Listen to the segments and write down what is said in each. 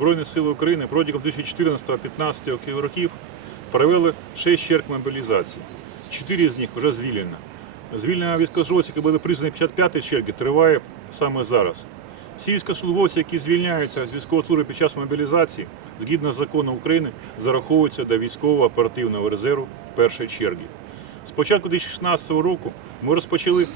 Збройні Сили України протягом 2014-2015 років провели 6 черг мобілізації. Чотири з них вже звільнено. Звільнення військовослужбовців, які були призвані 55 черги, триває саме зараз. Всі військовослужбовці, які звільняються з військової служби під час мобілізації, згідно закону України, зараховуються до військового оперативного резерву першої черги. З початку 2016 року ми розпочали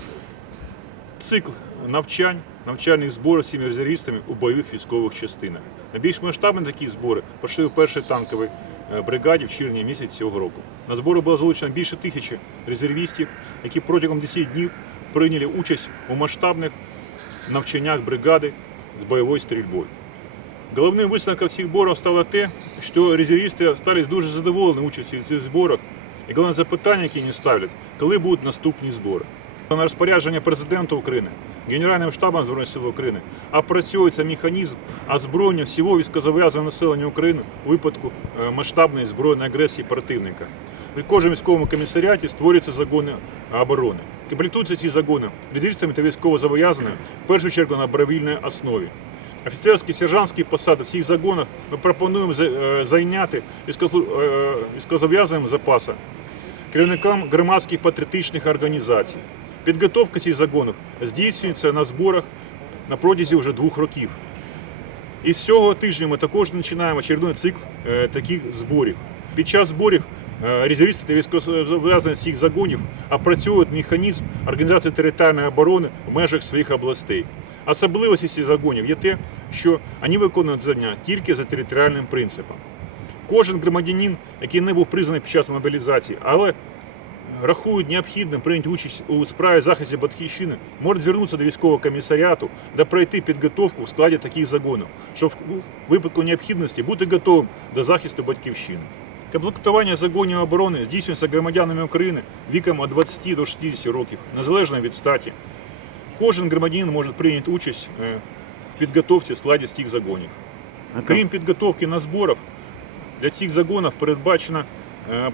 цикл навчань, навчальних зборів з резервістами у бойових військових частинах. Найбільш масштабні такі збори пройшли у першій танковій е, бригаді в червні місяці цього року. На збори було залучено більше тисячі резервістів, які протягом 10 днів прийняли участь у масштабних навчаннях бригади з бойовою стрільбою. Головним висновком цих зборів стало те, що резервісти остались дуже задоволені участю в цих зборах. І головне запитання, яке вони ставлять, коли будуть наступні збори. На розпорядження президента України, Генеральним штабом Збройних сил України опрацьовується механізм озброєння всього військовозобов'язаного населення України у випадку е, масштабної збройної агресії противника. При кожному військовому комісаріаті створюються загони оборони. Комплектуються ці загони резервістами та військовозобов'язаними в першу чергу на добровільній основі. Офіцерські сержантські посади в цих загонах ми пропонуємо е, зайняти військовослу- е, запасу керівникам громадських патріотичних організацій. Підготовка цих загонів здійснюється на зборах на протязі вже двох років. І з цього тижня ми також починаємо черговий цикл е, таких зборів. Під час зборів е, резервісти та військовозобов'язані цих загонів опрацьовують механізм організації територіальної оборони в межах своїх областей. Особливості цих загонів є те, що вони виконують завдання тільки за територіальним принципом. Кожен громадянин, який не був призваний під час мобілізації, але рахують необхідним прийняти участь у справі захисті батьківщини, може звернутися до військового комісаріату та пройти підготовку в складі таких загонів, щоб в випадку необхідності бути готовим до захисту батьківщини. Комплектування загонів оборони здійснюється громадянами України віком від 20 до 60 років, незалежно від статі. Кожен громадянин може прийняти участь е, в підготовці в складі цих загонів. Крім підготовки на зборах, для цих загонів передбачено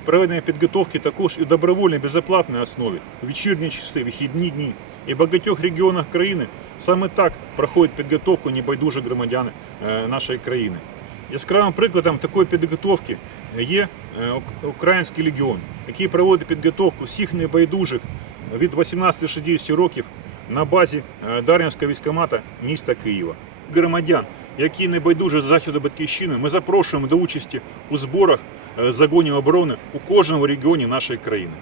проведення підготовки також і добровольній безоплатній основі у вечірні часи, вихідні дні. І в багатьох регіонах країни саме так проходять підготовку небайдужі громадяни е, нашої країни. Яскравим прикладом такої підготовки є е, Український легіон, який проводить підготовку всіх небайдужих від 18 до 60 років на базі е, Дар'янського військкомата міста Києва. Громадян, які не байдужі західу батьківщини, ми запрошуємо до участі у зборах е, загонів оборони у кожному регіоні нашої країни.